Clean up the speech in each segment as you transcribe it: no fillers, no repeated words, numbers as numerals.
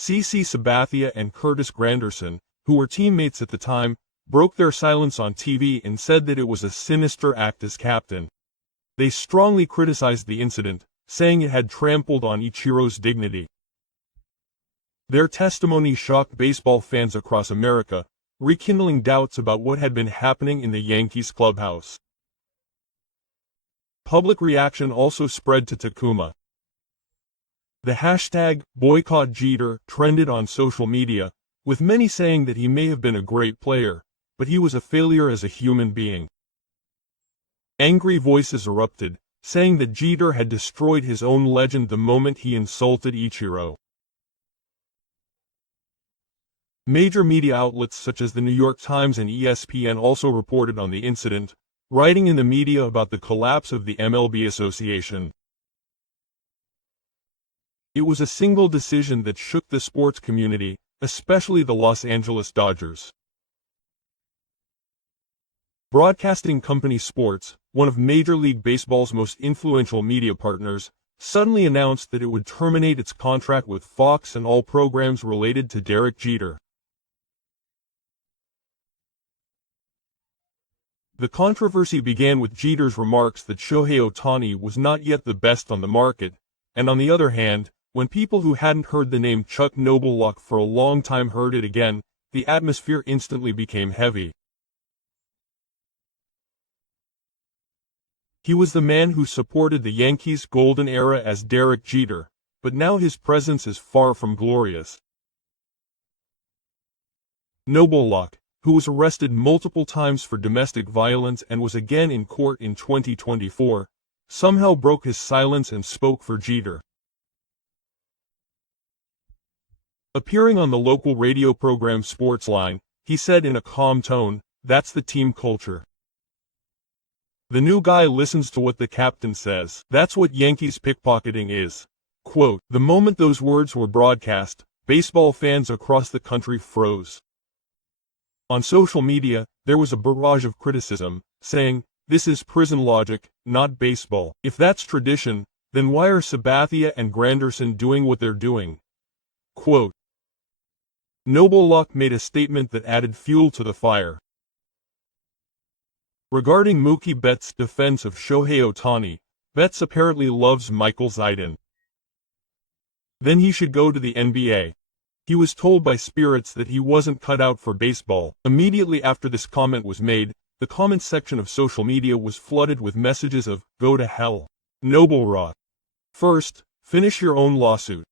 CC Sabathia and Curtis Granderson, who were teammates at the time, broke their silence on TV and said that it was a sinister act as captain. They strongly criticized the incident, saying it had trampled on Ichiro's dignity. Their testimony shocked baseball fans across America, rekindling doubts about what had been happening in the Yankees clubhouse. Public reaction also spread to Takuma. The hashtag #BoycottJeter trended on social media, with many saying that he may have been a great player, but he was a failure as a human being. Angry voices erupted, saying that Jeter had destroyed his own legend the moment he insulted Ichiro. Major media outlets such as the New York Times and ESPN also reported on the incident, writing in the media about the collapse of the MLB Association. It was a single decision that shook the sports community, especially the Los Angeles Dodgers. Broadcasting company Sports, one of Major League Baseball's most influential media partners, suddenly announced that it would terminate its contract with Fox and all programs related to Derek Jeter. The controversy began with Jeter's remarks that Shohei Ohtani was not yet the best on the market, and on the other hand, when people who hadn't heard the name Chuck Knoblauch for a long time heard it again, the atmosphere instantly became heavy. He was the man who supported the Yankees' golden era as Derek Jeter, but now his presence is far from glorious. Knoblauch, who was arrested multiple times for domestic violence and was again in court in 2024, somehow broke his silence and spoke for Jeter. Appearing on the local radio program Sportsline, he said in a calm tone, "That's the team culture. The new guy listens to what the captain says. That's what Yankees pickpocketing is." Quote, the moment those words were broadcast, baseball fans across the country froze. On social media, there was a barrage of criticism, saying, "This is prison logic, not baseball. If that's tradition, then why are Sabathia and Granderson doing what they're doing?" Quote. Knoblauch made a statement that added fuel to the fire. Regarding Mookie Betts' defense of Shohei Ohtani, Betts apparently loves Michael Zidane. Then he should go to the NBA. He was told by spirits that he wasn't cut out for baseball. Immediately after this comment was made, the comments section of social media was flooded with messages of, "Go to hell. Knoblauch. First, finish your own lawsuit.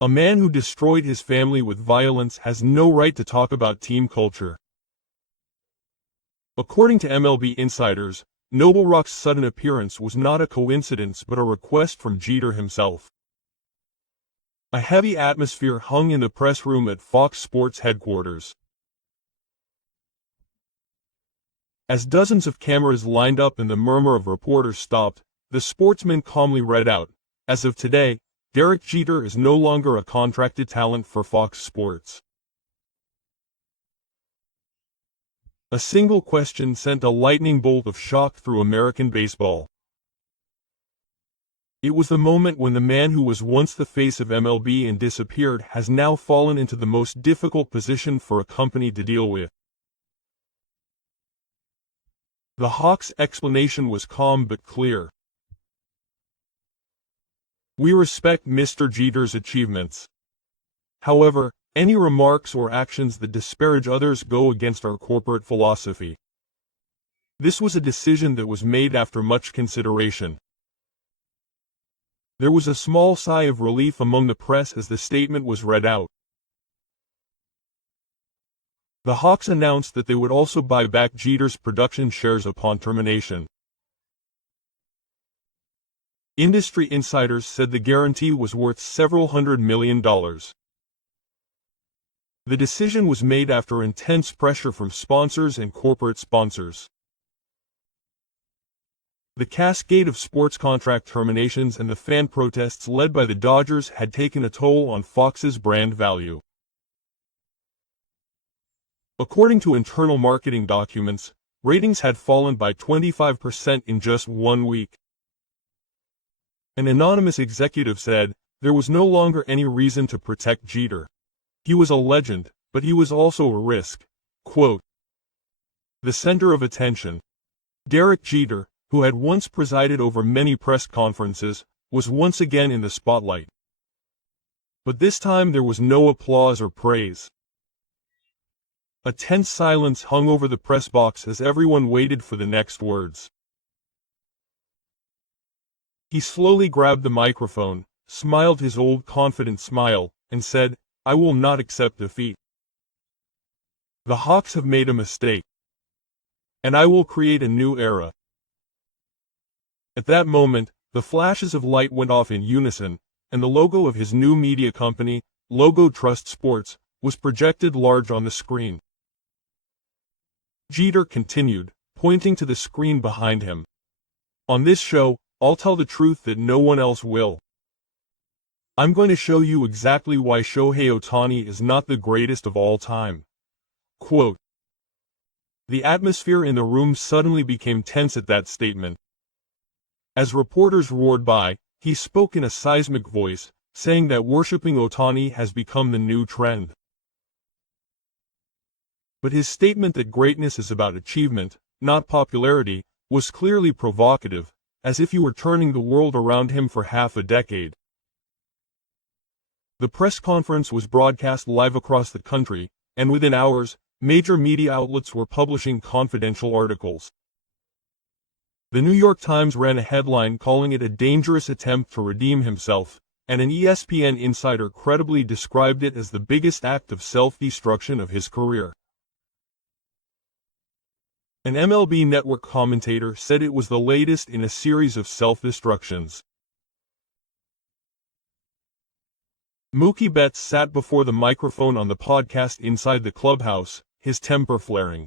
A man who destroyed his family with violence has no right to talk about team culture." According to MLB insiders, Knoblauch's sudden appearance was not a coincidence but a request from Jeter himself. A heavy atmosphere hung in the press room at Fox Sports headquarters. As dozens of cameras lined up and the murmur of reporters stopped, the sportsman calmly read out, "As of today, Derek Jeter is no longer a contracted talent for Fox Sports." A single question sent a lightning bolt of shock through American baseball. It was the moment when the man who was once the face of MLB and disappeared has now fallen into the most difficult position for a company to deal with. The Hawks' explanation was calm but clear. "We respect Mr. Jeter's achievements. However, any remarks or actions that disparage others go against our corporate philosophy." This was a decision that was made after much consideration. There was a small sigh of relief among the press as the statement was read out. The Hawks announced that they would also buy back Jeter's production shares upon termination. Industry insiders said the guarantee was worth several $100 million. The decision was made after intense pressure from sponsors and corporate sponsors. The cascade of sports contract terminations and the fan protests led by the Dodgers had taken a toll on Fox's brand value. According to internal marketing documents, ratings had fallen by 25% in just 1 week. An anonymous executive said, "There was no longer any reason to protect Jeter. He was a legend, but he was also a risk. Quote, the center of attention. Derek Jeter, who had once presided over many press conferences, was once again in the spotlight. But this time there was no applause or praise. A tense silence hung over the press box as everyone waited for the next words. He slowly grabbed the microphone, smiled his old confident smile, and said, "I will not accept defeat. The Hawks have made a mistake. And I will create a new era." At that moment, the flashes of light went off in unison, and the logo of his new media company, Logo Trust Sports, was projected large on the screen. Jeter continued, pointing to the screen behind him. "On this show, I'll tell the truth that no one else will. I'm going to show you exactly why Shohei Ohtani is not the greatest of all time." Quote, the atmosphere in the room suddenly became tense at that statement. As reporters roared by, he spoke in a seismic voice, saying that worshipping Ohtani has become the new trend. But his statement that greatness is about achievement, not popularity, was clearly provocative, as if he were turning the world around him for half a decade. The press conference was broadcast live across the country, and within hours, major media outlets were publishing confidential articles. The New York Times ran a headline calling it a dangerous attempt to redeem himself, and an ESPN insider credibly described it as the biggest act of self-destruction of his career. An MLB network commentator said it was the latest in a series of self-destructions. Mookie Betts sat before the microphone on the podcast inside the clubhouse, his temper flaring.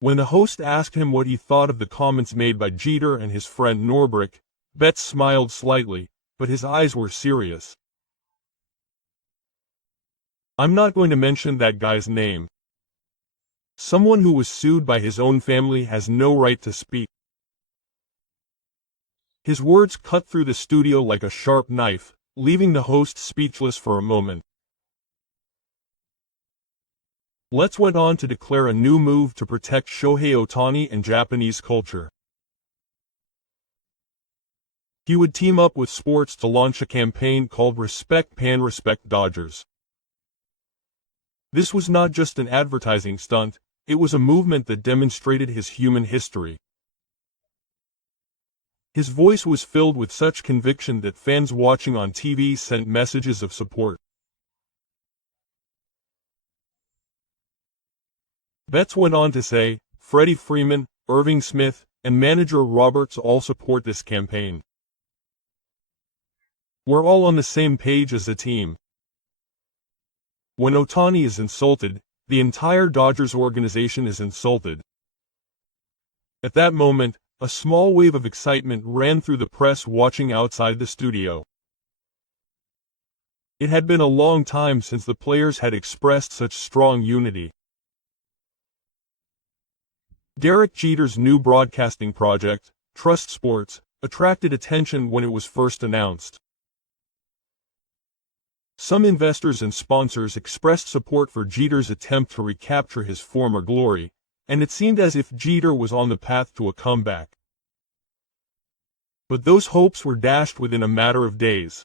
When the host asked him what he thought of the comments made by Jeter and his friend Norbrick, Betts smiled slightly, but his eyes were serious. "I'm not going to mention that guy's name. Someone who was sued by his own family has no right to speak." His words cut through the studio like a sharp knife, leaving the host speechless for a moment. Letts went on to declare a new move to protect Shohei Ohtani and Japanese culture. He would team up with sports to launch a campaign called Respect Pan Respect Dodgers. This was not just an advertising stunt, it was a movement that demonstrated his human history. His voice was filled with such conviction that fans watching on TV sent messages of support. Betts went on to say, "Freddie Freeman, Irving Smith, and manager Roberts all support this campaign. We're all on the same page as a team. When Ohtani is insulted, the entire Dodgers organization is insulted." At that moment, a small wave of excitement ran through the press watching outside the studio. It had been a long time since the players had expressed such strong unity. Derek Jeter's new broadcasting project, Trust Sports, attracted attention when it was first announced. Some investors and sponsors expressed support for Jeter's attempt to recapture his former glory, and it seemed as if Jeter was on the path to a comeback. But those hopes were dashed within a matter of days.